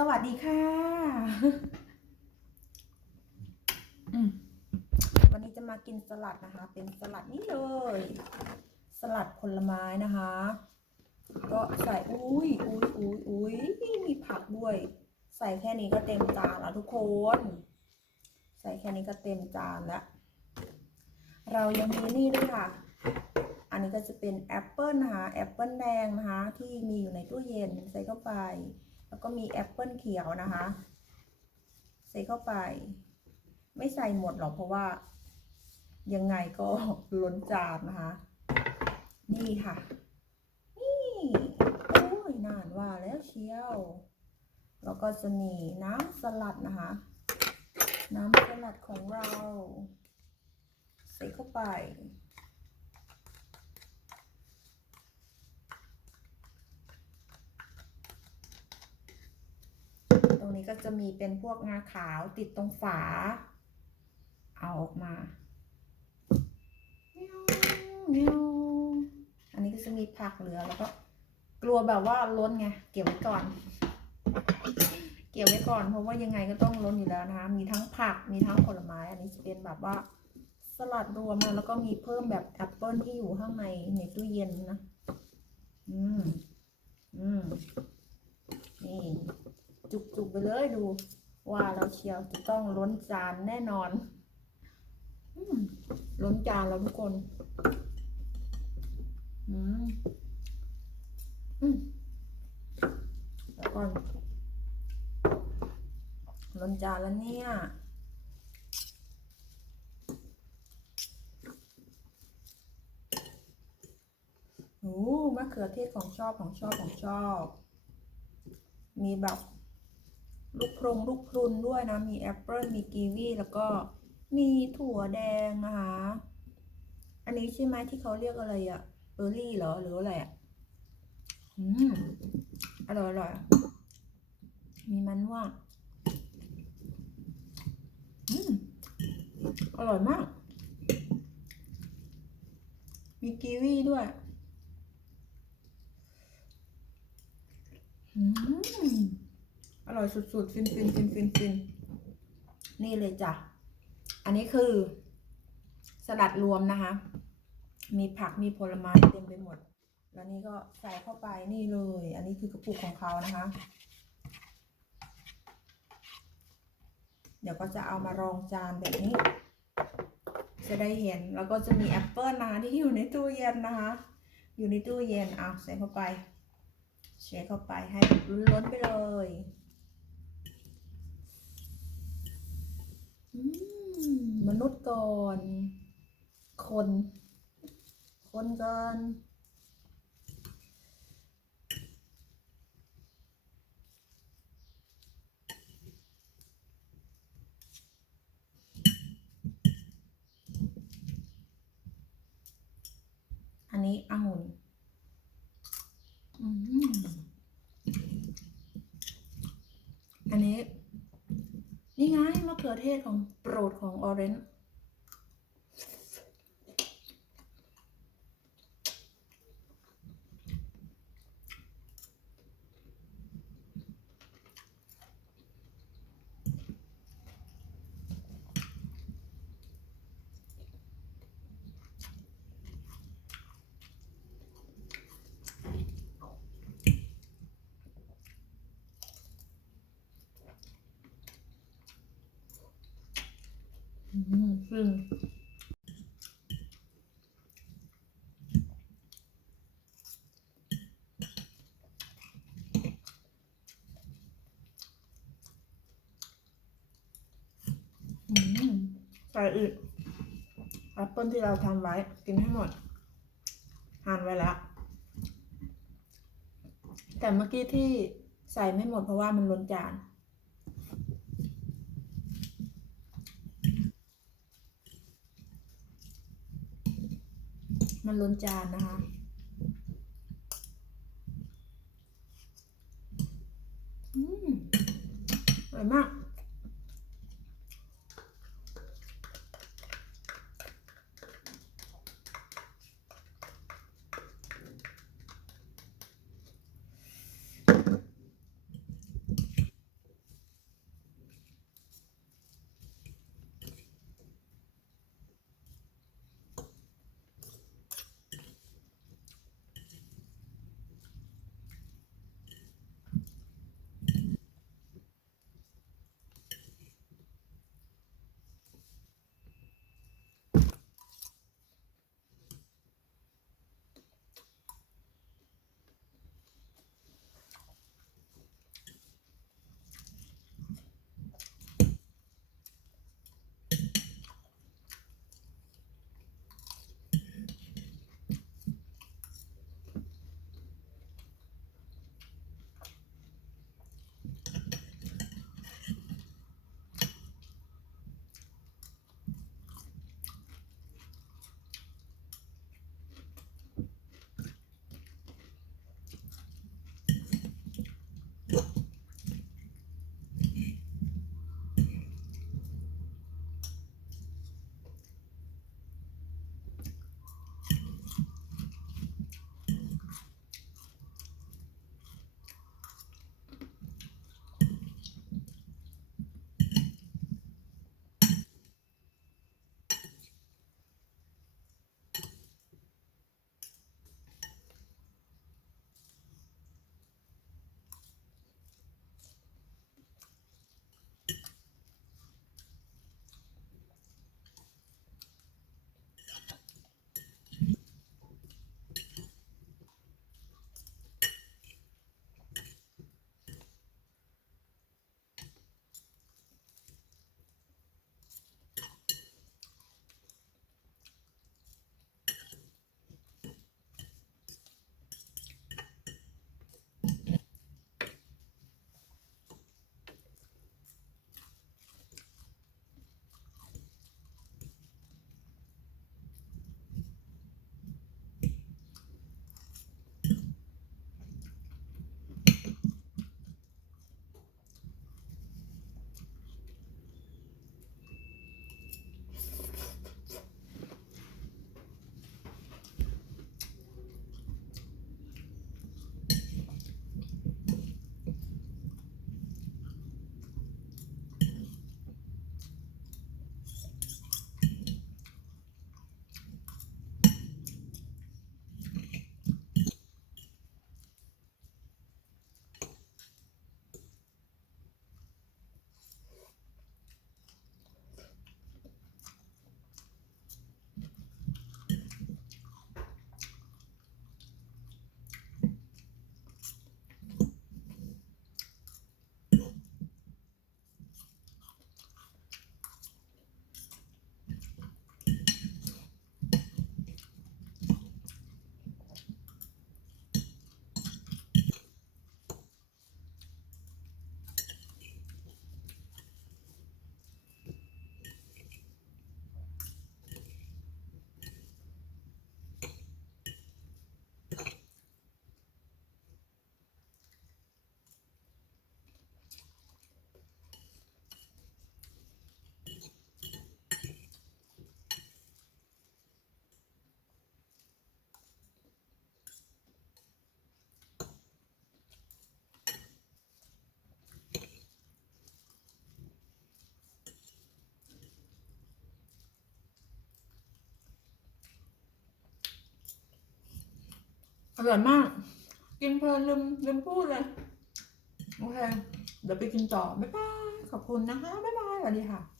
สวัสดีค่ะอืมวันนี้จะมากินสลัดนะคะ เป็นสลัดนี่เลย สลัดผลไม้นะคะ ก็ใส่อุ้ยอุ้ยอุ้ยอุ้ยมีผักด้วย ใส่แค่นี้ก็เต็มจานแล้วทุกคน ใส่แค่นี้ก็เต็มจานแล้ว เรายังมีนี่ด้วยค่ะ อันนี้ก็จะเป็นแอปเปิลนะคะ แอปเปิลแดงนะคะ ที่มีอยู่ในตู้เย็นใส่เข้าไป แล้วก็มีแอปเปิลเขียวนะคะ ใส่เข้าไป ไม่ใส่หมดหรอกเพราะว่า ยังไงก็ล้นจานนะคะ นี่ค่ะ นี่โอ้ยนานว่าแล้วเชียว แล้วก็จะมีน้ำสลัดนะคะ น้ำสลัดของเรา ใส่เข้าไป ต รงนี้ก็จะมีเป็นพวกงาขาวติดตรงฝา เอาออกมาเงี้ยเงี้ยอันนี้ก็จะมีผักเหลือแล้วก็กลัวแบบว่าล้นไงเก็บไว้ก่อน เก็บไว้ก่อนเพราะว่ายังไงก็ต้องล้นอยู่แล้วนะคะ มีทั้งผักมีทั้งผลไม้ อันนี้จะเป็นแบบว่าสลัดรวมมาแล้วก็มีเพิ่มแบบแอปเปิลที่อยู่ข้างในในตู้เย็นนะ อืม อืม นี่ จุกๆไปเลยดู ว่าเราเชียวจะต้องล้นจานแน่นอนอล้นจานแล้วทุกคน อืมอืมแล้วก่อนล้นจานแล้วเนี่ยโอ้มะเขือเทศของชอบของชอบของชอบ มีแบบ ลูกพรงลูกพรุนด้วยนะ มีแอปเปิลมีกีวีแล้วก็มีถั่วแดงนะคะ อันนี้ใช่ไหมที่เขาเรียกอะไรอะเบอร์รี่เหรอหรืออะไรอะอืมอร่อยอร่อยมีมันว่าอืมอร่อยมาก มีกีวีด้วยอืม ร่อยสุดๆ ฟินฟินฟินฟินฟินนี่เลยจ้ะ อันนี้คือ สลัดรวมนะคะ มีผักมีผลไม้เต็มไปหมด แล้วนี่ก็ใส่เข้าไปนี่เลย อันนี้คือกระปุกของเขานะคะ เดี๋ยวก็จะเอามารองจานแบบนี้ จะได้เห็น แล้วก็จะมีแอปเปิลนะคะที่อยู่ในตู้เย็นนะคะ อยู่ในตู้เย็นเอะใส่เข้าไปเชเข้าไปให้ล้นๆไปเลย มนุษย์ก่อน คน คนก่อน อันนี้องุ่นอันนี้ นี่ไงมะเขือเทศของโปรดของออเรนจ์ อืมอืมใส่อีกแอปเปิลที่เราทำไว้ กินให้หมดหั่นไว้แล้ว แต่เมื่อกี้ที่ใส่ไม่หมดเพราะว่ามันล้นจาน มันล้นจานนะคะ อร่อยมาก กินเพลินลืมลืมพูดเลย โอเค เดี๋ยวไปกินต่อ บ๊ายบาย ขอบคุณนะคะ บ๊ายบาย สวัสดีค่ะ